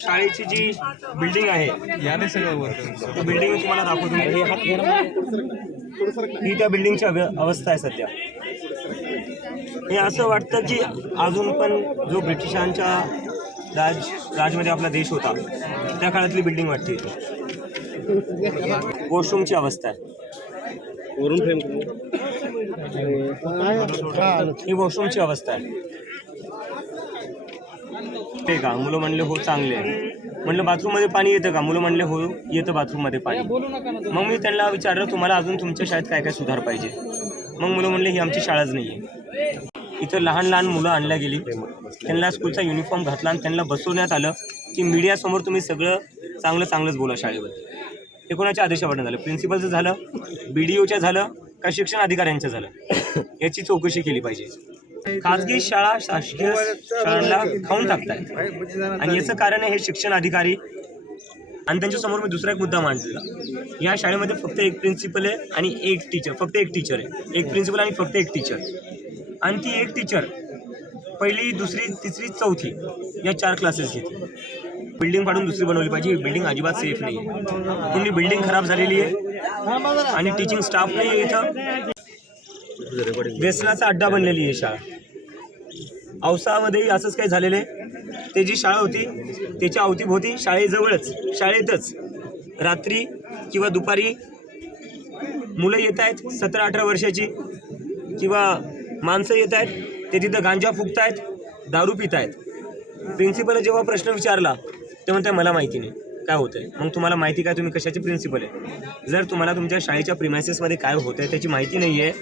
शाळेची जी बिल्डिंग आहे याने सगळं बिल्डिंग तुम्हाला दाखवतो. ही त्या बिल्डिंगची अवस्था आहे सध्या. हे असं वाटतं की अजून पण जो ब्रिटिशांच्या राजमध्ये आपला देश होता त्या काळातली बिल्डिंग वाटते. वॉशरूमची अवस्था आहे. ही वॉशरूमची अवस्था आहे. ते का मुलं म्हणले हो चांगले आहे. म्हणलं बाथरूममध्ये पाणी येतं का? मुलं म्हणले हो येतं बाथरूममध्ये पाणी. मग मी त्यांना विचारलं तुम्हाला अजून तुमच्या शाळेत काय काय सुधार पाहिजे. मग मुलं म्हणले ही आमची शाळाच नाही आहे. इथं लहान लहान मुलं आणल्या गेली, त्यांना स्कूलचा युनिफॉर्म घातला आणि त्यांना बसवण्यात आलं की मीडियासमोर तुम्ही सगळं चांगलंच बोला शाळेबद्दल. हे कोणाच्या आदेशावरून झालं? प्रिन्सिपलचं झालं, BDOच्या झालं का शिक्षण अधिकाऱ्यांचं झालं? याची चौकशी केली पाहिजे. खाजगी शाळा शासकीय शाळांना खाऊन टाकतायत आणि याचं कारण आहे हे शिक्षण अधिकारी. आणि त्यांच्यासमोर मी दुसरा एक मुद्दा मांडलेला. या शाळेमध्ये फक्त एक प्रिन्सिपल आहे आणि एक टीचर, फक्त एक टीचर आहे. एक प्रिन्सिपल आणि फक्त एक टीचर. आणि ती एक टीचर पहिली, दुसरी, तिसरी, चौथी या 4 क्लासेस घेते. बिल्डिंग पाडून दुसरी बनवली पाहिजे. ही बिल्डिंग अजिबात सेफ नाही आहे. पूर्ण बिल्डिंग खराब झालेली आहे आणि टीचिंग स्टाफ नाही आहे. इथं व्यसनाचा अड्डा बनलेली आहे शाळा. औसामध्येही असंच काही झालेलं आहे. ते जी शाळा होती त्याच्या अवतीभोवती शाळेतच रात्री किंवा दुपारी मुलं येत आहेत 17-18 वर्षाची किंवा माणसं येत आहेत. ते तिथं गांजा फुकत आहेत, दारू पित आहेत. प्रिन्सिपल जेव्हा प्रश्न विचारला ते म्हणते मला माहिती नाही काय होतं आहे. मग तुम्हाला माहिती काय? तुम्ही कशाचे प्रिन्सिपल आहे? जर तुम्हाला तुमच्या शाळेच्या प्रिमायसेसमध्ये काय होतं आहे त्याची माहिती नाही आहे